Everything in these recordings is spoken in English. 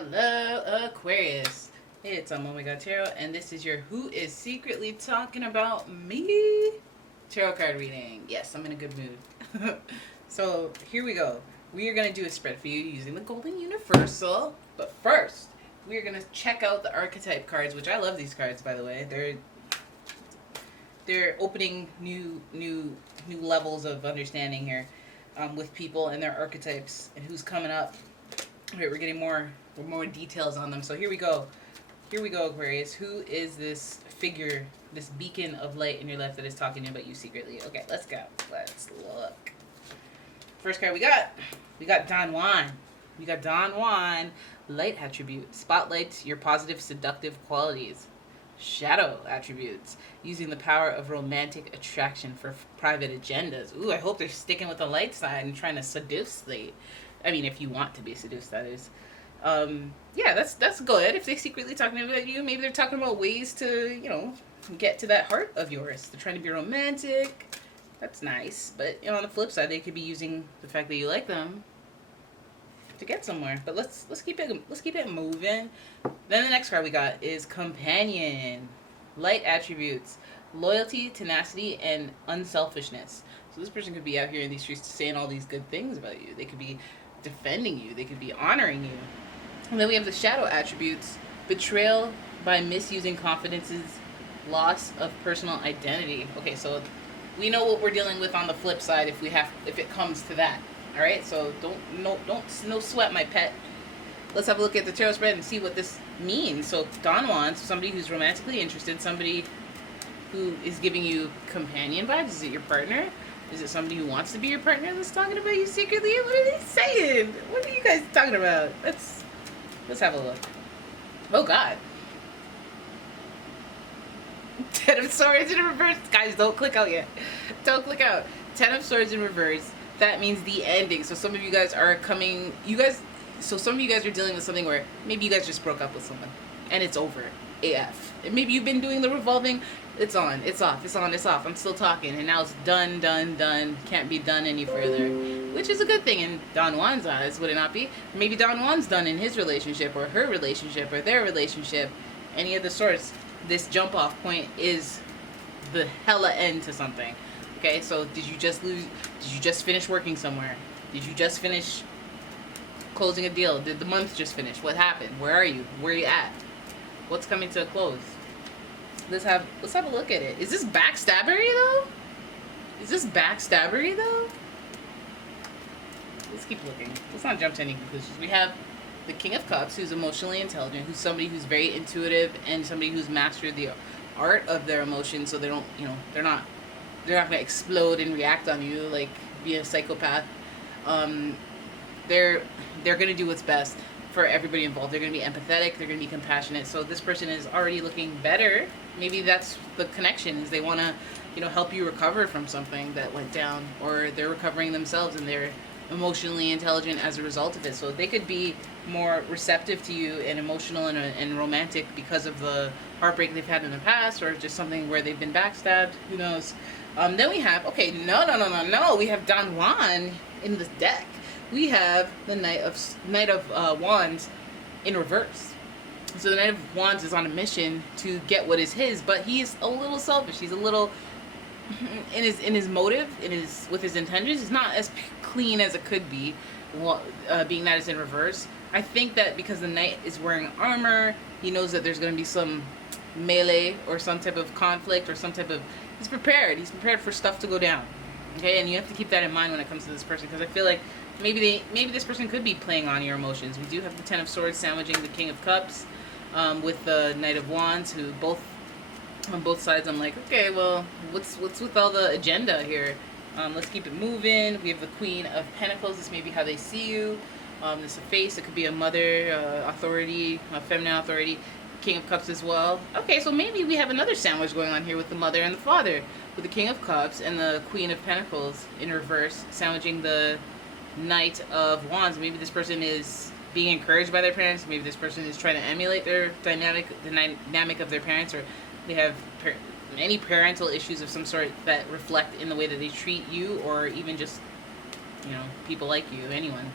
Hello, Aquarius. It's OMG and this is your Who is Secretly Talking About Me tarot card reading. Yes, I'm in a good mood. So here we go. We are going to do a spread for you using the Golden Universal. But first, we are going to check out the archetype cards, which I love these cards, by the way. They're opening new levels of understanding here with people and their archetypes and who's coming up. All right, we're getting more details on them. So here we go. Here we go, Aquarius. Who is this figure, this beacon of light in your life that is talking about you secretly? Okay, let's go. Let's look. First card we got Don Juan. We got Don Juan. Light attribute. Spotlights your positive, seductive qualities. Shadow attributes. Using the power of romantic attraction for private agendas. Ooh, I hope they're sticking with the light side and trying to seduce the... I mean, if you want to be seduced, that is. Yeah, that's good. If they're secretly talking about you, maybe they're talking about ways to, get to that heart of yours. They're trying to be romantic. That's nice. But on the flip side, they could be using the fact that you like them to get somewhere. But let's keep it moving. Then the next card we got is Companion. Light attributes: loyalty, tenacity, and unselfishness. So this person could be out here in these streets saying all these good things about you. They could be defending you. They could be honoring you. And then we have the shadow attributes: betrayal by misusing confidences, loss of personal identity. Okay, so we know what we're dealing with on the flip side if it comes to that. All right, so don't sweat, my pet. Let's have a look at the tarot spread and see what this means. So Don Juan, somebody who's romantically interested, somebody who is giving you companion vibes. Is it your partner? Is it somebody who wants to be your partner that's talking about you secretly? What are they saying? What are you guys talking about? Let's have a look. Oh God. Ten of Swords in reverse. Guys, don't click out yet. Don't click out. Ten of Swords in reverse. That means the ending. So some of you guys are coming. Some of you guys are dealing with something where maybe you guys just broke up with someone and it's over. AF. And maybe you've been doing the revolving. It's on, it's off, it's on, it's off. I'm still talking, and now it's done. Can't be done any further, which is a good thing in Don Juan's eyes, would it not be? Maybe Don Juan's done in his relationship, or her relationship, or their relationship, any of the sorts. This jump off point is the hella end to something. Okay, so did you just finish working somewhere? Did you just finish closing a deal? Did the month just finish? What happened? Where are you? Where are you at? What's coming to a close? Let's have a look at it. Is this backstabbery though? Let's keep looking. Let's not jump to any conclusions. We have the King of Cups, who's emotionally intelligent, who's somebody who's very intuitive, and somebody who's mastered the art of their emotions, so they don't, they're not gonna explode and react on you like be a psychopath. They're gonna do what's best for everybody involved. They're going to be empathetic. They're going to be compassionate. So this person is already looking better. Maybe that's the connection, is they want to, help you recover from something that went down, or they're recovering themselves and they're emotionally intelligent as a result of it. So they could be more receptive to you and emotional and romantic because of the heartbreak they've had in the past, or just something where they've been backstabbed. Who knows? Then we have, no. We have Don Juan in the deck. We have the Knight of Wands in reverse. So the Knight of Wands is on a mission to get what is his, but he's a little selfish. He's a little in his motive, with his intentions. It's not as clean as it could be, being that it's in reverse. I think that because the Knight is wearing armor, he knows that there's going to be some melee or some type of conflict or some type of... He's prepared. He's prepared for stuff to go down. Okay, and you have to keep that in mind when it comes to this person, because I feel like maybe this person could be playing on your emotions. We do have the Ten of Swords sandwiching the King of Cups with the Knight of Wands, who on both sides I'm like, okay, well, what's with all the agenda here? Let's keep it moving. We have the Queen of Pentacles. This may be how they see you. This is a face. It could be a mother, authority, a feminine authority. King of Cups as well. Okay, so maybe we have another sandwich going on here with the mother and the father, with the King of Cups and the Queen of Pentacles in reverse, sandwiching the Knight of Wands. Maybe this person is being encouraged by their parents. Maybe this person is trying to emulate the dynamic of their parents, or they have any parental issues of some sort that reflect in the way that they treat you, or even just, people like you, anyone.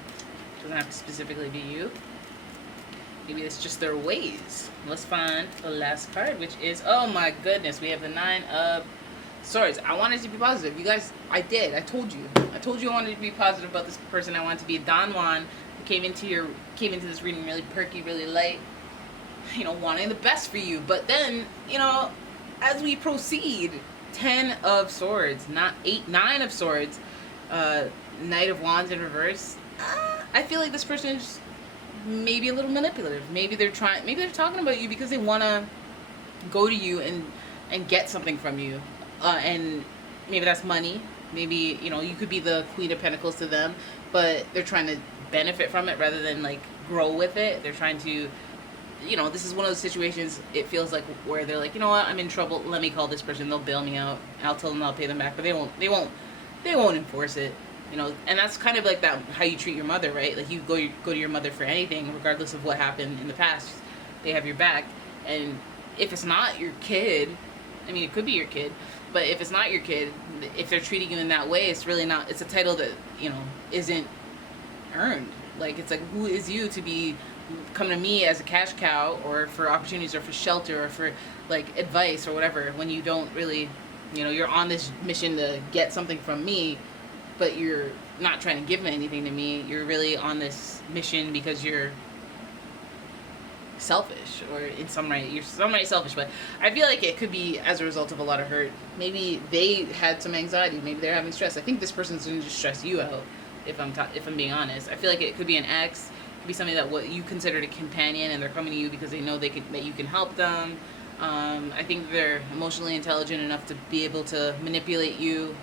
It doesn't have to specifically be you. Maybe it's just their ways. Let's find the last card, which is, oh my goodness, we have the 9 of Swords. I wanted to be positive. You guys, I did. I told you. I wanted to be positive about this person. I wanted to be a Don Juan who came into this reading really perky, really light, wanting the best for you. But then, as we proceed, 10 of Swords, not 9 of Swords, Knight of Wands in reverse. I feel like this person is maybe a little manipulative. Maybe they're talking about you because they want to go to you and get something from you. And maybe that's money. Maybe, you could be the Queen of Pentacles to them, but they're trying to benefit from it rather than like grow with it. They're trying to, this is one of those situations, it feels like, where they're like, you know what, I'm in trouble, let me call this person, they'll bail me out, I'll tell them I'll pay them back, but they won't enforce it. And that's kind of like that, how you treat your mother, right? Like, you go to your mother for anything, regardless of what happened in the past. They have your back. And if it's not your kid, I mean, it could be your kid, but if it's not your kid, if they're treating you in that way, it's really not, it's a title that, isn't earned. Like, it's like, who is you to be coming to me as a cash cow, or for opportunities, or for shelter, or for, like, advice, or whatever, when you don't really, you're on this mission to get something from me, but you're not trying to give anything to me. You're really on this mission because you're selfish, or in some right, you're some right selfish. But I feel like it could be as a result of a lot of hurt. Maybe they had some anxiety. Maybe they're having stress. I think this person's going to just stress you out. If I'm being honest, I feel like it could be an ex. It could be something that what you considered a companion, and they're coming to you because they know that you can help them. I think they're emotionally intelligent enough to be able to manipulate you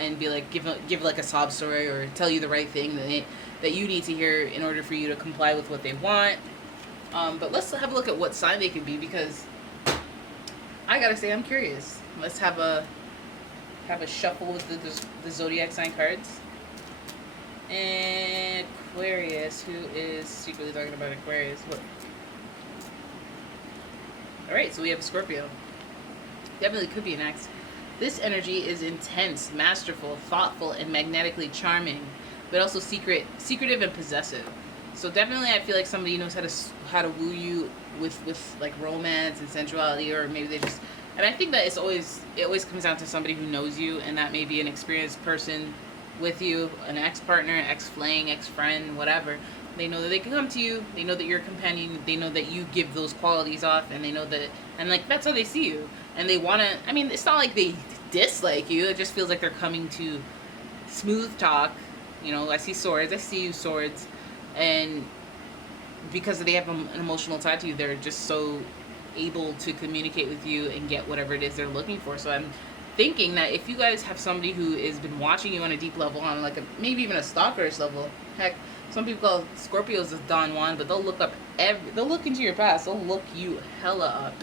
and be like, give like a sob story, or tell you the right thing that you need to hear in order for you to comply with what they want. But let's have a look at what sign they could be, because I gotta say, I'm curious. Let's have a shuffle with the zodiac sign cards. And Aquarius, who is secretly talking about Aquarius? What? All right, so we have a Scorpio. Definitely could be an ex. This energy is intense, masterful, thoughtful, and magnetically charming, but also secretive and possessive. So definitely, I feel like somebody knows how to woo you with like romance and sensuality, or maybe they just. And I think that it always comes down to somebody who knows you, and that may be an experienced person with you, an ex-partner, ex-fling, ex-friend, whatever. They know that they can come to you. They know that you're a companion. They know that you give those qualities off, and they know that, and like that's how they see you. And they want to. I mean, it's not like they dislike you. It just feels like they're coming to smooth talk. I see swords. I see you, swords, and because they have an emotional tie to you, they're just so able to communicate with you and get whatever it is they're looking for. So I'm thinking that if you guys have somebody who has been watching you on a deep level, on like maybe even a stalkerish level, heck, some people call Scorpios as Don Juan, but they'll look into your past. They'll look you hella up.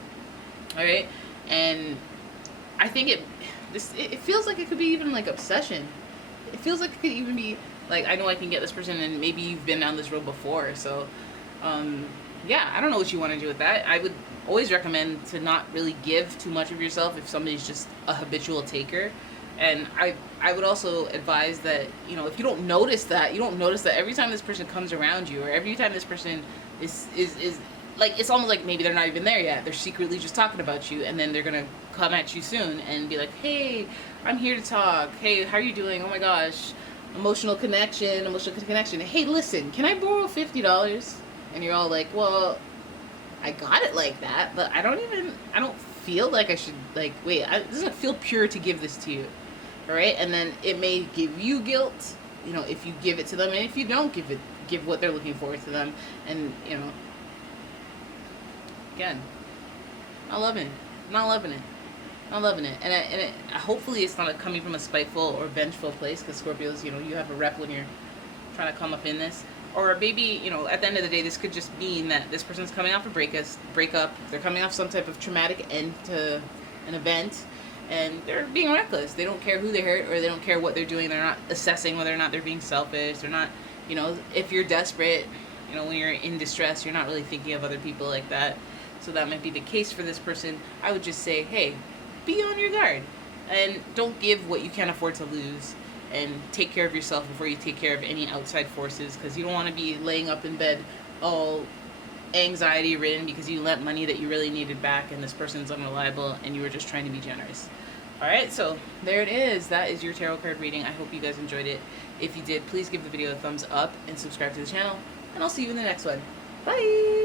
All right, and I think it feels like it could be even like obsession. It feels like it could even be like, I know I can get this person, and maybe you've been down this road before. So, yeah, I don't know what you want to do with that. I would always recommend to not really give too much of yourself if somebody's just a habitual taker. And I would also advise that, if you don't notice that every time this person comes around you, or every time this person is like, it's almost like maybe they're not even there yet. They're secretly just talking about you, and then they're going to come at you soon and be like, hey, I'm here to talk. Hey, how are you doing? Oh my gosh. Emotional connection. Hey, listen, can I borrow $50? And you're all like, well, I got it like that, but I don't feel like I should, like, wait, it doesn't feel pure to give this to you. All right? And then it may give you guilt, if you give it to them, and if you don't give what they're looking for to them. And, again, not loving it. And hopefully it's not coming from a spiteful or vengeful place, because Scorpios, you have a rep when you're trying to come up in this. Or maybe, at the end of the day, this could just mean that this person's coming off a breakup. They're coming off some type of traumatic end to an event, and they're being reckless. They don't care who they hurt, or they don't care what they're doing. They're not assessing whether or not they're being selfish. They're not, if you're desperate, when you're in distress, you're not really thinking of other people like that. So that might be the case for this person. I would just say, hey, be on your guard, and don't give what you can't afford to lose. And take care of yourself before you take care of any outside forces, because you don't want to be laying up in bed all anxiety ridden because you lent money that you really needed back, and this person's unreliable, and you were just trying to be generous. All right, so there it is. That is your tarot card reading. I hope you guys enjoyed it. If you did, please give the video a thumbs up and subscribe to the channel, and I'll see you in the next one. Bye.